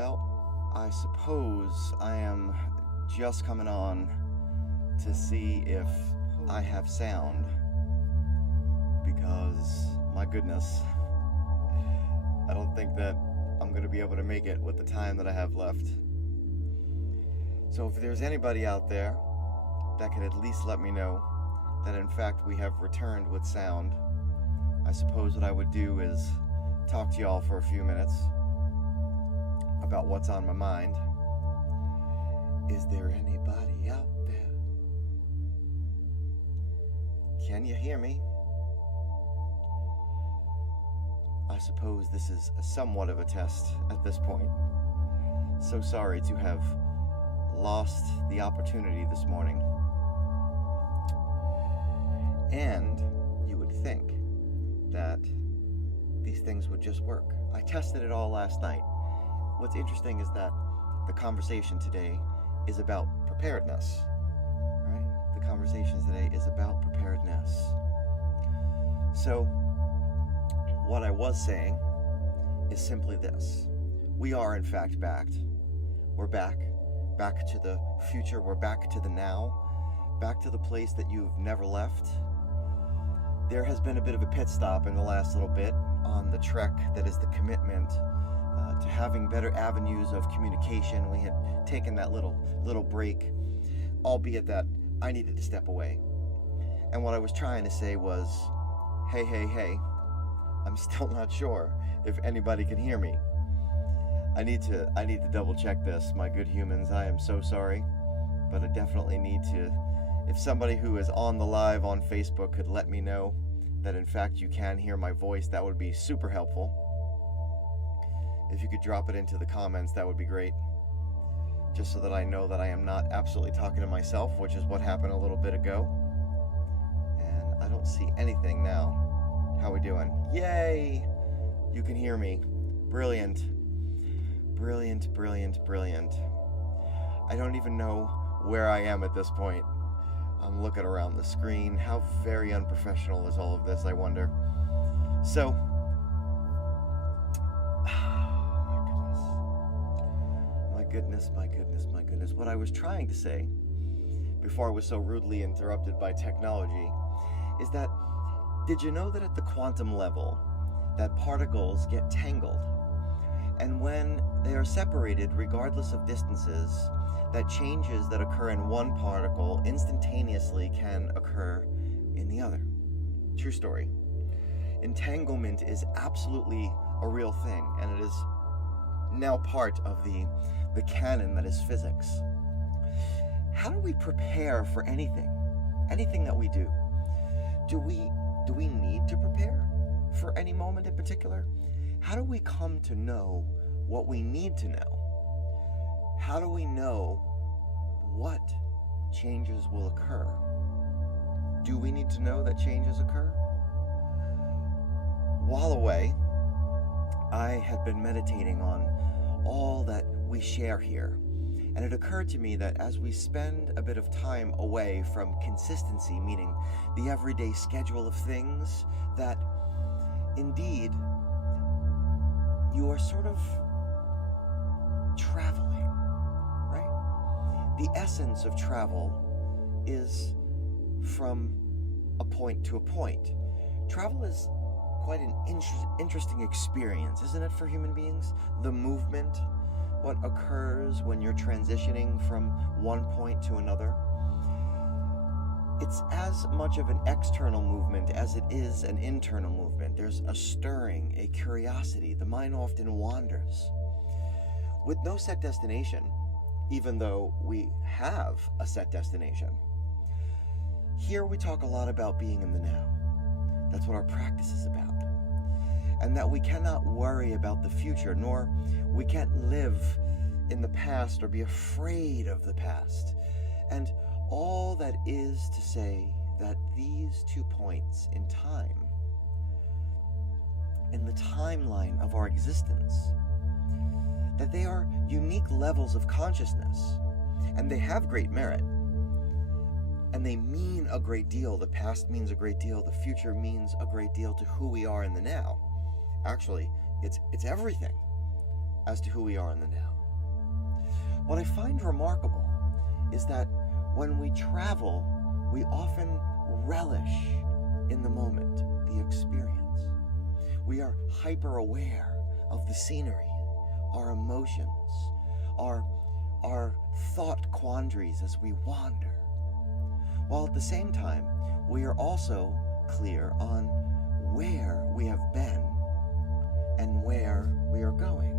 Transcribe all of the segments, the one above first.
Well, I suppose I am just coming on to see if I have sound, because my goodness, I don't think that I'm going to be able to make it with the time that I have left. So if there's anybody out there that could at least let me know that in fact we have returned with sound, I suppose what I would do is talk to y'all for a few minutes about what's on my mind. Is there anybody out there? Can you hear me? I suppose this is somewhat of a test at this point. So sorry to have lost the opportunity this morning. And you would think that these things would just work. I tested it all last night. What's interesting is that the conversation today is about preparedness, right? The conversation today is about preparedness. So, what I was saying is simply this. We are in fact backed. We're back to the future. We're back to the now, back to the place that you've never left. There has been a bit of a pit stop in the last little bit on the trek that is the commitment to having better avenues of communication. We had taken that little break, albeit that I needed to step away. And what I was trying to say was, hey, I'm still not sure if anybody can hear me. I need to double check this, my good humans. I am so sorry, but I definitely need to. If somebody who is on the live on Facebook could let me know that in fact you can hear my voice, that would be super helpful. If you could drop it into the comments, that would be great. Just so that I know that I am not absolutely talking to myself, which is what happened a little bit ago. And I don't see anything now. How we doing? Yay! You can hear me. Brilliant. Brilliant, brilliant, brilliant. I don't even know where I am at this point. I'm looking around the screen. How very unprofessional is all of this, I wonder. So, my goodness. What I was trying to say before I was so rudely interrupted by technology is that, did you know that at the quantum level that particles get tangled? And when they are separated, regardless of distances, that changes that occur in one particle instantaneously can occur in the other. True story. Entanglement is absolutely a real thing, and it is now part of the canon that is physics. How do we prepare for anything that we do? Do we need to prepare for any moment in particular? How do we come to know what we need to know? How do we know what changes will occur? Do we need to know that changes occur? While away, I had been meditating on all that we share here, and it occurred to me that as we spend a bit of time away from consistency, meaning the everyday schedule of things, that indeed you are sort of traveling, right? The essence of travel is from a point to a point. Travel is quite an interesting experience, isn't it, for human beings? The movement, what occurs when you're transitioning from one point to another. It's as much of an external movement as it is an internal movement. There's a stirring, a curiosity. The mind often wanders. With no set destination, even though we have a set destination. Here we talk a lot about being in the now. That's what our practice is about. And that we cannot worry about the future, nor we can't live in the past or be afraid of the past. And all that is to say that these 2 points in time, in the timeline of our existence, that they are unique levels of consciousness, and they have great merit, and they mean a great deal. The past means a great deal. The future means a great deal to who we are in the now. Actually, it's everything as to who we are in the now. What I find remarkable is that when we travel, we often relish in the moment, the experience. We are hyper aware of the scenery, our emotions, our thought quandaries as we wander, while at the same time we are also clear on where we have been and where we are going.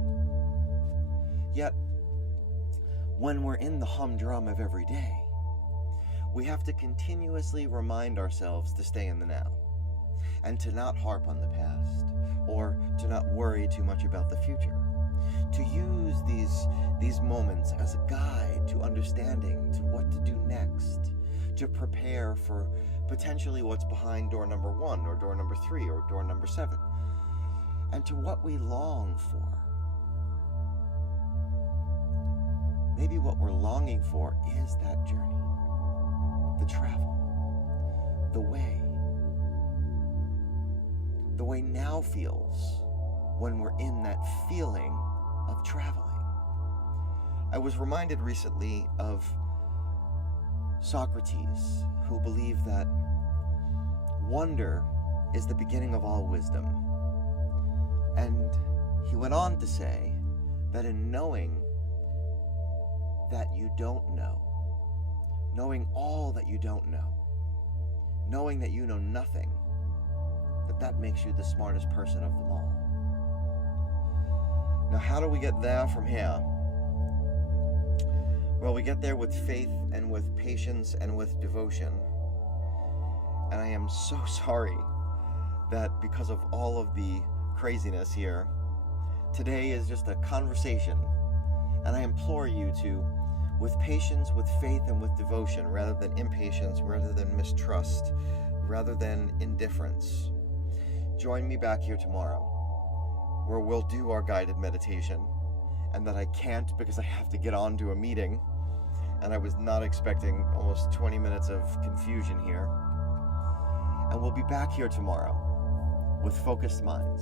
Yet, when we're in the humdrum of every day, we have to continuously remind ourselves to stay in the now and to not harp on the past or to not worry too much about the future. To use these moments as a guide to understanding to what to do next, to prepare for potentially what's behind door number 1 or door number 3 or door number 7, and to what we long for. Maybe what we're longing for is that journey, the travel, the way now feels when we're in that feeling of traveling. I was reminded recently of Socrates, who believed that wonder is the beginning of all wisdom. And he went on to say that in knowing that you don't know, knowing all that you don't know, knowing that you know nothing, that makes you the smartest person of them all. Now, how do we get there from here? Well, we get there with faith and with patience and with devotion. And I am so sorry that because of all of the craziness here, today is just a conversation. And I implore you to, with patience, with faith, and with devotion, rather than impatience, rather than mistrust, rather than indifference, join me back here tomorrow, where we'll do our guided meditation, and that I can't because I have to get on to a meeting, and I was not expecting almost 20 minutes of confusion here. And we'll be back here tomorrow with focused minds,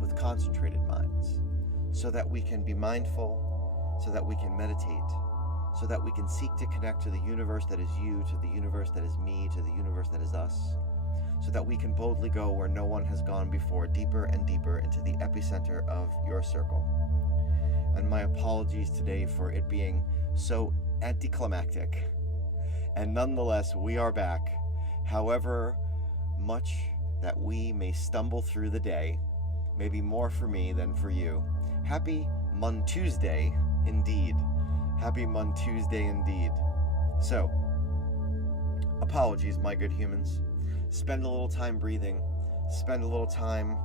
with concentrated minds, so that we can be mindful, so that we can meditate, so that we can seek to connect to the universe that is you, to the universe that is me, to the universe that is us, so that we can boldly go where no one has gone before, deeper and deeper into the epicenter of your circle. And my apologies today for it being so anticlimactic. And nonetheless, we are back. However much that we may stumble through the day, maybe more for me than for you. Happy Mon Tuesday, indeed. Happy Mon Tuesday, indeed. So, apologies, my good humans. Spend a little time breathing. Spend a little time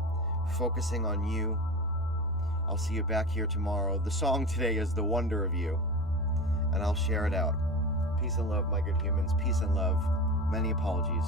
focusing on you. I'll see you back here tomorrow. The song today is The Wonder of You, and I'll share it out. Peace and love, my good humans. Peace and love. Many apologies.